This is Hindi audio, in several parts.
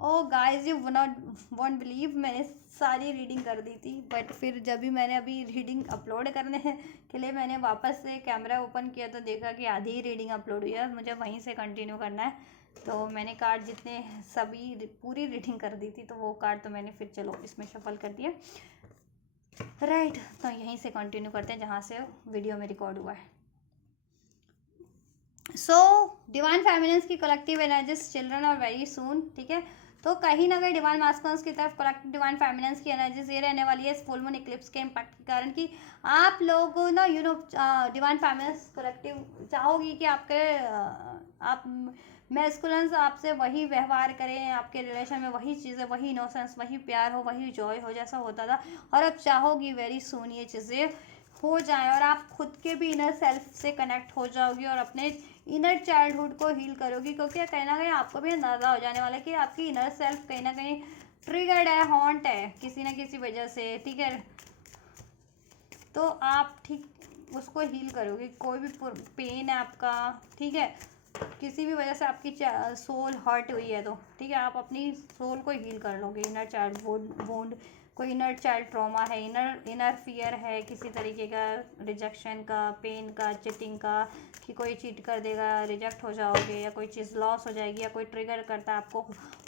O guys, you won't believe, मैंने सारी रीडिंग कर दी थी, बट फिर जब भी मैंने अभी रीडिंग अपलोड करने के लिए मैंने वापस से कैमरा ओपन किया तो देखा कि आधी ही रीडिंग अपलोड हुई है, मुझे वहीं से कंटिन्यू करना है। तो मैंने कार्ड जितने सभी पूरी रीडिंग कर दी थी, तो वो कार्ड तो मैंने फिर चलो इसमें शफल कर दिया। राइट, तो यहीं से कंटिन्यू करते हैं जहाँ से वीडियो में रिकॉर्ड हुआ है। सो डिवाइन फेमिनिन्स की कलेक्टिव एनर्जीज चिल्ड्रन और वेरी सून, ठीक है। तो कहीं ना कहीं डिवाइन मास्कुलिन्स की तरफ कलेक्टिव डिवाइन फेमिनिन्स की एनर्जीज ये रहने वाली है इस फुल मून इक्लिप्स के इम्पैक्ट के कारण कि आप लोगों ना डिवाइन फेमिनिन्स कलेक्टिव चाहोगी कि आप मैस्कुलिन्स आपसे वही व्यवहार करें, आपके रिलेशन में वही चीज़ें, वही इनोसेंस, वही प्यार हो, वही जॉय हो जैसा होता था, और अब चाहोगी वेरी सून ये चीज़ें हो जाए और आप खुद के भी इनर सेल्फ से कनेक्ट हो जाओगी और अपने इनर चाइल्डहुड को हील करोगी, क्योंकि कहीं ना कहीं आपको भी अंदाज़ा हो जाने वाला है कि आपकी इनर सेल्फ कहीं ना कहीं ट्रिगर्ड है, हॉन्ट है किसी ना किसी वजह से, ठीक है। तो आप ठीक उसको हील करोगे, कोई भी पेन है आपका, ठीक है, किसी भी वजह से आपकी सोल हर्ट हुई है तो ठीक है, आप अपनी सोल को हील कर लोगे। इनर चाइल्ड वोंड, कोई इनर चाइल्ड ट्रॉमा है, इनर फियर है किसी तरीके का, रिजेक्शन का, पेन का, चिटिंग का, कि कोई चीट कर देगा, रिजेक्ट हो जाओगे, या कोई चीज़ लॉस हो जाएगी, या कोई ट्रिगर करता है आपको,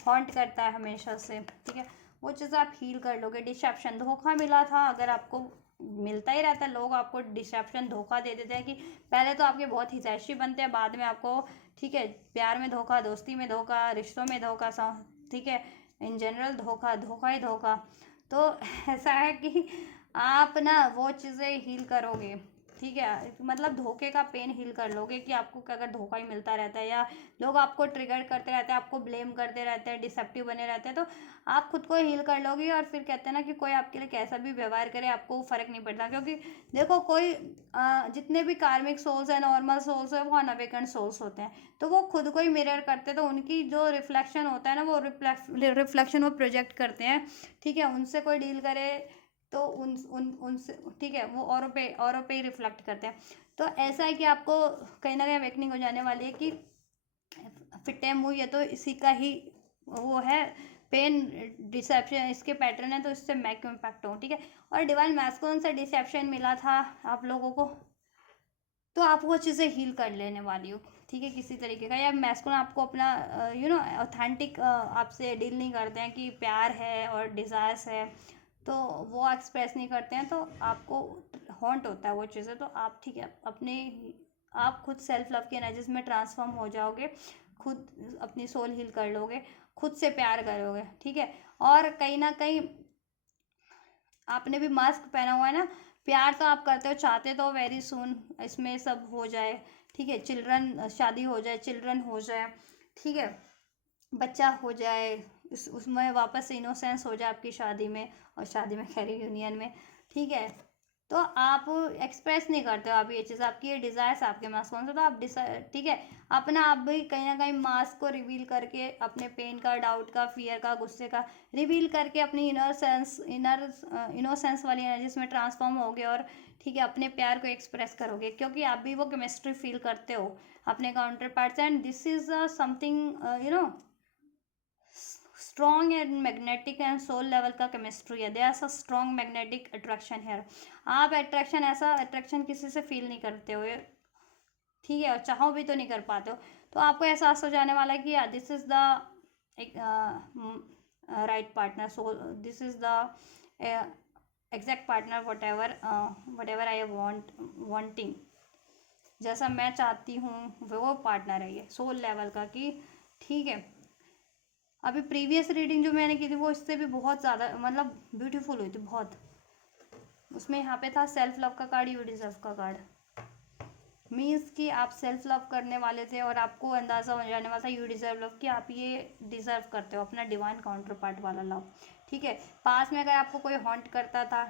हॉन्ट करता है हमेशा से, ठीक है, वो चीज़ आप हील कर लोगे। डिसेप्शन, धोखा मिला था, अगर आपको मिलता ही रहता है, लोग आपको डिसेप्शन धोखा दे देते हैं कि पहले तो आपके बहुत हितैषी बनते हैं, बाद में आपको, ठीक है, प्यार में धोखा, दोस्ती में धोखा, रिश्तों में धोखा, ठीक है, इन जनरल धोखा, धोखा ही धोखा। तो ऐसा है कि आप ना वो चीज़ें हील करोगे, ठीक है, मतलब धोखे का पेन हील कर लोगे कि आपको अगर धोखा ही मिलता रहता है या लोग आपको ट्रिगर करते रहते हैं, आपको ब्लेम करते रहते हैं, डिसेप्टिव बने रहते हैं, तो आप खुद को हील कर लोगी। और फिर कहते हैं ना कि कोई आपके लिए कैसा भी व्यवहार करे आपको फ़र्क नहीं पड़ता, क्योंकि देखो कोई जितने भी कार्मिक सोल्स हैं, नॉर्मल सोल्स हैं, वो अनअवेकन्ड सोल्स होते हैं, तो वो खुद को ही मिरर करते हैं, तो उनकी जो रिफ्लेक्शन होता है ना, वो रिफ्लेक्शन वो प्रोजेक्ट करते हैं, ठीक है। उनसे कोई डील करे तो उनसे, ठीक है, वो औरों पे ही रिफ्लेक्ट करते हैं। तो ऐसा है कि आपको कहीं ना कहीं अवेकनिंग हो जाने वाली है कि फिर टाइम हुई है तो इसी का ही वो है, पेन डिसेप्शन इसके पैटर्न है, तो इससे मैं क्यों इम्पैक्ट हूँ, ठीक है। और डिवाइन मैस्कुलिन से डिसेप्शन मिला था आप लोगों को, तो आप वो चीज़ें हील कर लेने वाली हो, ठीक है, किसी तरीके का, या मैस्कुलिन आपको अपना ऑथेंटिक आपसे डील नहीं करते हैं कि प्यार है और डिज़ायर्स है, तो वो एक्सप्रेस नहीं करते हैं, तो आपको हॉन्ट होता है वो चीज़ें, तो आप, ठीक है, अपने आप खुद सेल्फ लव की एनर्जीज में ट्रांसफॉर्म हो जाओगे, खुद अपनी सोल हील कर लोगे, खुद से प्यार करोगे, ठीक है। और कहीं ना कहीं आपने भी मास्क पहना हुआ है ना, प्यार तो आप करते हो, चाहते तो वेरी सून इसमें सब हो जाए, ठीक है, चिल्ड्रन, शादी हो जाए, चिल्ड्रन हो जाए, ठीक है, बच्चा हो जाए, उसमें वापस से इनोसेंस हो जाए आपकी शादी में, और शादी में खैर यूनियन में, ठीक है। तो आप एक्सप्रेस नहीं करते हो आप ये चीज़, आपकी ये डिज़ायर्स आपके मास्क कौन सा, तो आप ठीक है, अपना आप भी कहीं ना कहीं मास्क को रिवील करके अपने पेन का, डाउट का, फियर का, गुस्से का रिवील करके अपनी इनोसेंस वाली एनर्जीज में ट्रांसफॉर्म होगे, और ठीक है, अपने प्यार को एक्सप्रेस करोगे, क्योंकि आप भी वो केमिस्ट्री फील करते हो अपने counterparts, and this is something strong and magnetic and soul level का केमिस्ट्री है, there is a strong magnetic attraction here. आप अट्रैक्शन, ऐसा अट्रैक्शन किसी से फील नहीं करते हो, ठीक है, और चाहो भी तो नहीं कर पाते हो, तो आपको एहसास हो जाने वाला है कि this is the right partner, so this is the exact partner, what ever I wanting, जैसा मैं चाहती हूँ वो पार्टनर है ये सोल लेवल का, कि ठीक है। अभी प्रीवियस रीडिंग जो मैंने की थी वो इससे भी बहुत ज़्यादा मतलब ब्यूटीफुल हुई थी बहुत, उसमें यहाँ पे था सेल्फ लव का कार्ड, यू डिजर्व का कार्ड, मीन्स कि आप सेल्फ लव करने वाले थे और आपको अंदाज़ा हो जाने वाला था, यू डिज़र्व लव, कि आप ये डिज़र्व करते हो अपना डिवाइन काउंटर पार्ट वाला लव, ठीक है। पास में अगर आपको कोई हॉन्ट करता था,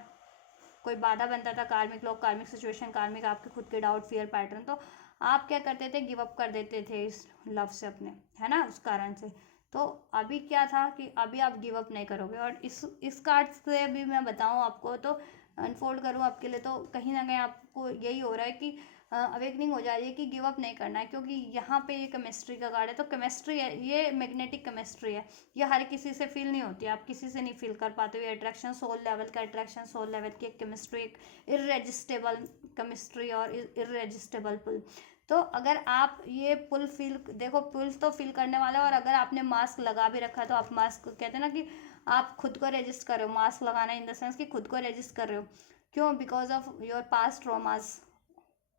कोई बाधा बनता था, कार्मिक लोग, कार्मिक सिचुएशन, कार्मिक आपके खुद के डाउट, फियर पैटर्न, तो आप क्या करते थे, गिव अप कर देते थे इस लव से अपने, है ना, उस कारण से। तो अभी क्या था कि अभी आप गिव अप नहीं करोगे, और इस कार्ड से अभी मैं बताऊँ आपको, तो अनफोल्ड करूँ आपके लिए, तो कहीं ना कहीं आपको यही हो रहा है कि अवेकनिंग हो जा रही है कि गिव अप नहीं करना है, क्योंकि यहाँ पे ये केमिस्ट्री का कार्ड है। तो केमिस्ट्री है, ये मैग्नेटिक केमिस्ट्री है, ये हर किसी से फील नहीं होती, आप किसी से नहीं फील कर पाते हो। ये अट्रैक्शन सोल लेवल का, अट्रैक्शन सोल लेवल की एक केमिस्ट्री, एक इररेजिस्टेबल केमिस्ट्री और इररेजिस्टेबल पुल। तो अगर आप ये पुल फील, देखो पुल तो फील करने वाला है। और अगर आपने मास्क लगा भी रखा है तो आप मास्क, कहते हैं ना कि आप खुद को रजिस्ट कर रहे हो, मास्क लगाना इन द सेंस कि खुद को रजिस्ट कर रहे हो। क्यों? Because of your past traumas,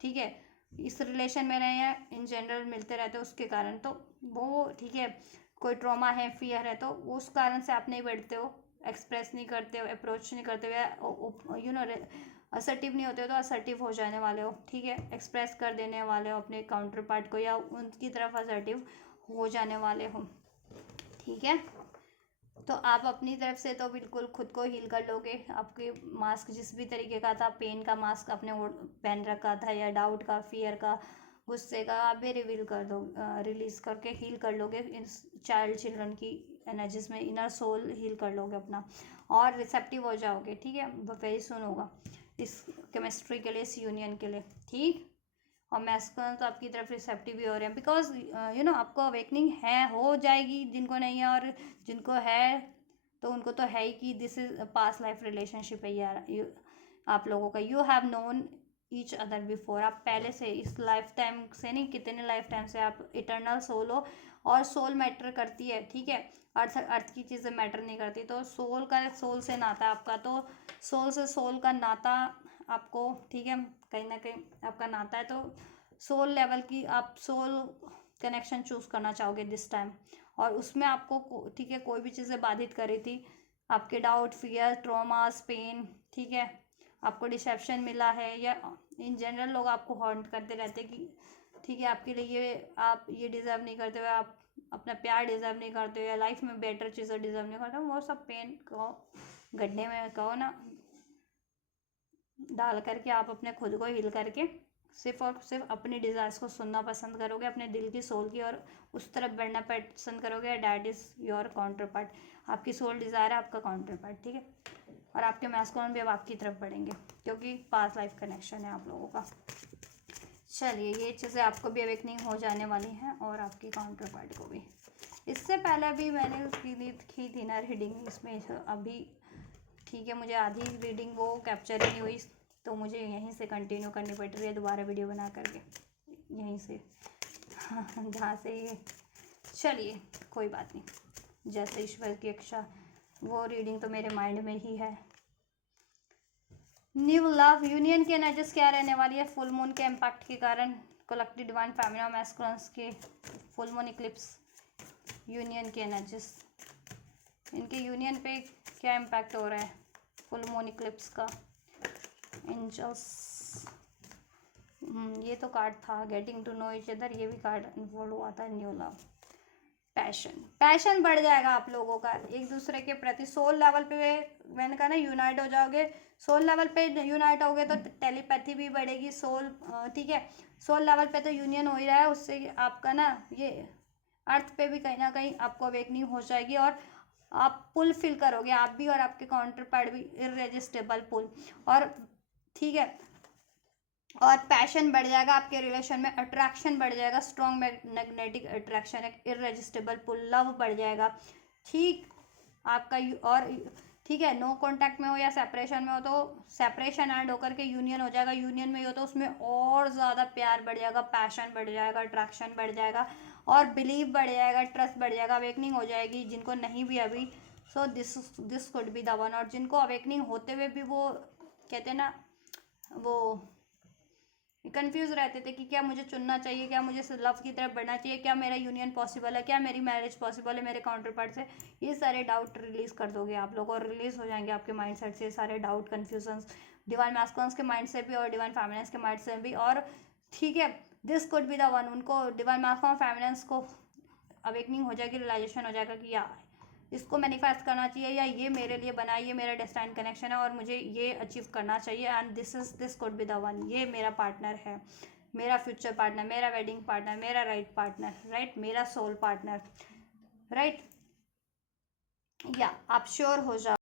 ठीक है, इस रिलेशन में रहे हैं, इन जनरल मिलते रहते हैं उसके कारण। तो वो ठीक है, कोई ट्रॉमा है, फियर है, तो उस कारण से आप नहीं बैठते हो, एक्सप्रेस नहीं करते हो, अप्रोच नहीं करते हो, यू नो असर्टिव नहीं होते हो, तो असर्टिव हो जाने वाले हो, ठीक है, एक्सप्रेस कर देने वाले हो अपने काउंटर पार्ट को, या उनकी तरफ असर्टिव हो जाने वाले हो, ठीक है। तो आप अपनी तरफ से तो बिल्कुल खुद को हील कर लोगे। आपके मास्क जिस भी तरीके का था, पेन का मास्क आपने पहन रखा था, या डाउट का, फियर का, गुस्से का, आप भी रिवील कर दो, रिलीज करके हील कर लोगे इस चिल्ड्रन की एनर्जीज में, इनर सोल हील कर लोगे अपना, और रिसेप्टिव हो जाओगे, ठीक है। वेरी सुन होगा इस केमिस्ट्री के लिए, इस यूनियन के लिए, ठीक। और मैस्कुलिन तो आपकी तरफ रिसेप्टिव भी हो रहे हैं, बिकॉज यू नो आपको अवेकनिंग है, हो जाएगी, जिनको नहीं है, और जिनको है तो उनको तो है ही कि this is past life relationship है यार, आप लोगों का। You have known each other before, आप पहले से, इस लाइफ टाइम से नहीं, कितने लाइफ टाइम से आप इटर्नल सोल हो। और सोल मैटर करती है, ठीक है, अर्थ की चीज़ें मैटर नहीं करती। तो सोल का, सोल से नाता है आपका, तो सोल से सोल का नाता आपको, ठीक है, कहीं ना कहीं आपका नाता है। तो सोल लेवल की आप सोल कनेक्शन चूज करना चाहोगे दिस टाइम, और उसमें आपको, ठीक है, कोई भी चीज़ें बाधित कर रही थी, आपके डाउट, फियर, ट्रॉमास, पेन, ठीक है, आपको डिसेप्शन मिला है, या इन जनरल लोग आपको हॉन्ट करते रहते कि ठीक है, आपके लिए ये, आप ये डिज़र्व नहीं करते हो, आप अपना प्यार डिज़र्व नहीं करते हो, या लाइफ में बेटर चीज़ें डिज़र्व नहीं करते हो, वो सब पेन को गड्ढे में कहो ना डाल करके आप अपने खुद को हील करके सिर्फ और सिर्फ अपनी डिज़ायर्स को सुनना पसंद करोगे, अपने दिल की, सोल की, और उस तरफ बढ़ना पसंद करोगे। That is your counter part, आपकी सोल डिज़ायर है, आपका काउंटर पार्ट, ठीक है। और आपके मैस्कुलिन भी अब आपकी तरफ बढ़ेंगे, क्योंकि पास्ट लाइफ कनेक्शन है आप लोगों का। चलिए, ये चीज़ें आपको भी अवेकनिंग हो जाने वाली हैं, और आपकी काउंटर पार्ट को भी। इससे पहले भी मैंने की थी ना रीडिंग, इसमें अभी ठीक है, मुझे आधी रीडिंग वो कैप्चर ही नहीं हुई, तो मुझे यहीं से कंटिन्यू करनी पड़ रही है, दोबारा वीडियो बना करके यहीं से जहाँ से ये। चलिए, कोई बात नहीं, जैसे ईश्वर की इच्छा, वो रीडिंग तो मेरे माइंड में ही है। न्यू लव यूनियन की एनर्जीज क्या रहने वाली है फुल मून के इम्पैक्ट के कारण, कलेक्टिव डिवाइन फेमिनिन और मैस्कुलिन के फुल मून इक्लिप्स यूनियन की एनर्जीज, इनके यूनियन पे क्या इम्पैक्ट हो रहा है फुल मून इक्लिप्स का। एंजल्स, ये तो कार्ड था getting to know each other, ये भी कार्ड इन्वॉल्व हुआ था। न्यू लव, पैशन बढ़ जाएगा आप लोगों का एक दूसरे के प्रति, सोल लेवल पे मैंने कहा ना यूनाइट हो जाओगे। सोल लेवल पे यूनाइट होगे तो टेलीपैथी भी बढ़ेगी, सोल, ठीक है, सोल लेवल पे तो यूनियन हो ही रहा है, उससे आपका ना ये अर्थ पे भी कहीं ना कहीं आपको अवेकनिंग हो जाएगी, और आप पुल फील करोगे, आप भी और आपके काउंटर पार्ट भी, इररेजिस्टेबल पुल, और ठीक है, और पैशन बढ़ जाएगा आपके रिलेशन में, अट्रैक्शन बढ़ जाएगा, स्ट्रॉन्ग मैग्नेटिक अट्रैक्शन, एक इररेजिस्टेबल पुल, लव बढ़ जाएगा, ठीक आपका। और ठीक है, नो कांटेक्ट में हो या सेपरेशन में हो तो सेपरेशन एंड होकर के यूनियन हो जाएगा, यूनियन में ही हो तो उसमें और ज़्यादा प्यार बढ़ जाएगा, पैशन बढ़ जाएगा, अट्रैक्शन बढ़ जाएगा, और बिलीव बढ़ जाएगा, ट्रस्ट बढ़ जाएगा, अवेकनिंग हो जाएगी। जिनको नहीं भी अभी, so this could be the one. और जिनको अवेकनिंग होते हुए भी वो कहते हैं ना, वो कंफ्यूज रहते थे कि क्या मुझे चुनना चाहिए, क्या मुझे लव की तरफ बढ़ना चाहिए, क्या मेरा यूनियन पॉसिबल है, क्या मेरी मैरिज पॉसिबल है मेरे काउंटर पार्ट से, ये सारे डाउट रिलीज कर दोगे आप लोग, और रिलीज हो जाएंगे आपके माइंड सेट से सारे डाउट, कन्फ्यूजन्स, डिवाइन मैस्कुलिन्स के माइंड से भी और डिवाइन फेमिनिन्स के माइंड से भी। और ठीक है, this could be the one, उनको डिवाइन मैस्कुलिन फेमिनिन्स को अवेकनिंग हो जाएगी, रियलाइजेशन हो जाएगा कि या इसको मैनिफेस्ट करना चाहिए, या ये मेरे लिए बना है, ये मेरा डेस्टाइन कनेक्शन है, और मुझे ये अचीव करना चाहिए, and this could be the one, ये मेरा पार्टनर है, मेरा फ्यूचर पार्टनर, मेरा वेडिंग पार्टनर, मेरा राइट पार्टनर, राइट, मेरा सोल पार्टनर, राइट, या आप श्योर हो जाओ।